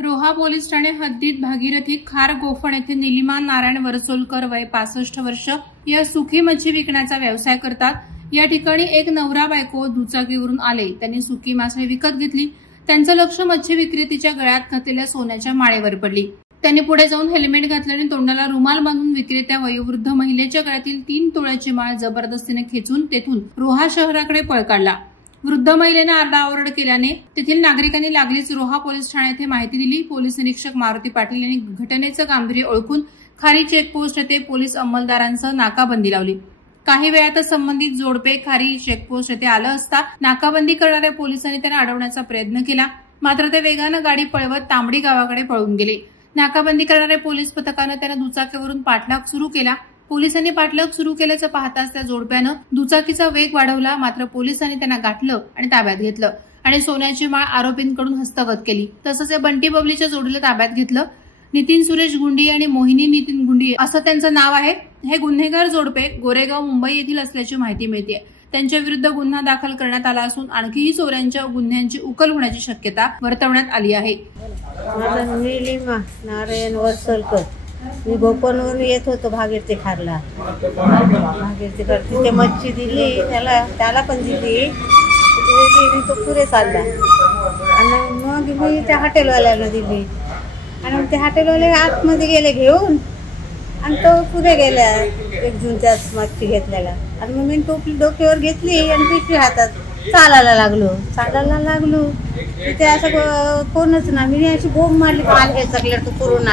Roha police Thane हद्दीत भागीरथी खार गोफण येथे निलिमा नारायण वरसोलकर वय 65 वर्ष या सुखी मच्छी विकण्याचा व्यवसाय करतात। या ठिकाणी एक नवरा बायको दुचाकीवरून आले। त्यांनी सुकी मासळी विकत घेतली। त्यांचं लक्ष मच्छी विक्रेतीच्या गळ्यात घातलेल्या सोन्याच्या माळेवर पडली। त्यांनी पुढे जाऊन हेल्मेट घातले आणि तोंडाला रुमाल बांधून विक्रेत्या वयोवृद्ध महिलेच्या गळ्यातील 3 तोळ्याची माळ जबरदस्तीने खेचून तेथून रोहा शहराकडे पळ काढला। वृद्ध महिलेने आरडाओरड केल्याने तेथील नागरिकांनी लागलीच रोहा पोलीस ठाण्यात येथे माहिती दिली। पोलीस निरीक्षक मारुती पाटील यांनी घटनेचं गांभीर्य ओळखून खारी चेकपोस्ट येथे पोलीस अंमलदारांसह नाकाबंदी लावली। काही वेळातच संबंधित जोडपे खारी चेकपोस्ट येथे आलं असता नाकाबंदी करणाऱ्या पोलिसांनी त्यांना अडवण्याचा प्रयत्न केला, मात्र ते वेगानं गाडी पळवत तांबडी गावाकडे पळून गेले। नाकाबंदी करणाऱ्या पोलीस पथकानं त्यांना दुचाकीवरून पाठलाग सुरू केला। पोलिसांनी पाठलाग सुरू केल्याचं पाहताच त्या जोडप्यानं दुचाकीचा वेग वाढवला, मात्र पोलिसांनी त्यांना गाठलं आणि ताब्यात घेतलं आणि सोन्याची माळ आरोपींकडून हस्तगत केली। तसंच बंटी बबलीच्या जोडीला ताब्यात घेतलं। नितीन सुरेश गुंडी आणि मोहिनी नितीन गुंडी असं त्यांचं नाव आहे। हे गुन्हेगार जोडपे गोरेगाव मुंबई येथील असल्याची माहिती मिळते। त्यांच्या विरुद्ध गुन्हा दाखल करण्यात आला असून आणखीही चोऱ्यांच्या गुन्ह्यांची उकल होण्याची शक्यता वर्तवण्यात आली आहे। निलिमा नारायण वरसोलकर, मी गोपनवरून येत होतो भागीरथी खारला। भागीरथी खार तिथे मच्छी दिली, त्याला पण दिली। मी तो पुढे चालला आणि मग मी त्या हॉटेलवाल्याला दिली आणि ते हॉटेलवाले आतमध्ये गेले घेऊन आणि तो पुढे गेला 1 जूनच्या मच्छी घेतल्याला आणि मग मी टोपली डोक्यावर घेतली आणि पिशवी हातात चालायला लागलो। तिथे असं कोणच ना, मी अशी बोंब मारली, माल घे सकले तो पुरून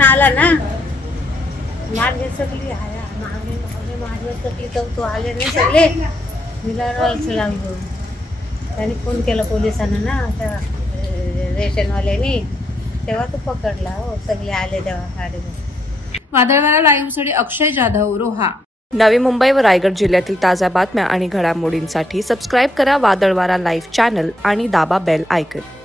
आला ना, माल घे सकली माल सकली तर तो आले नाही सगळे, मी लागलो। त्यांनी फोन केला पोलिसांना ना, त्या रेशनवाल्याने, तेव्हा तो पकडला। हो, सगळे आले तेव्हा गाडीवर। वादळवारा लाईव्हसाठी अक्षय जाधव, रोहा। नवी मुंबई व रायगड जिल्ह्यातील ताज्या बातम्या आणि घडामोडींसाठी सबस्क्राईब करा वादळवारा लाईव्ह चॅनल आणि दाबा बेल आयकॉन।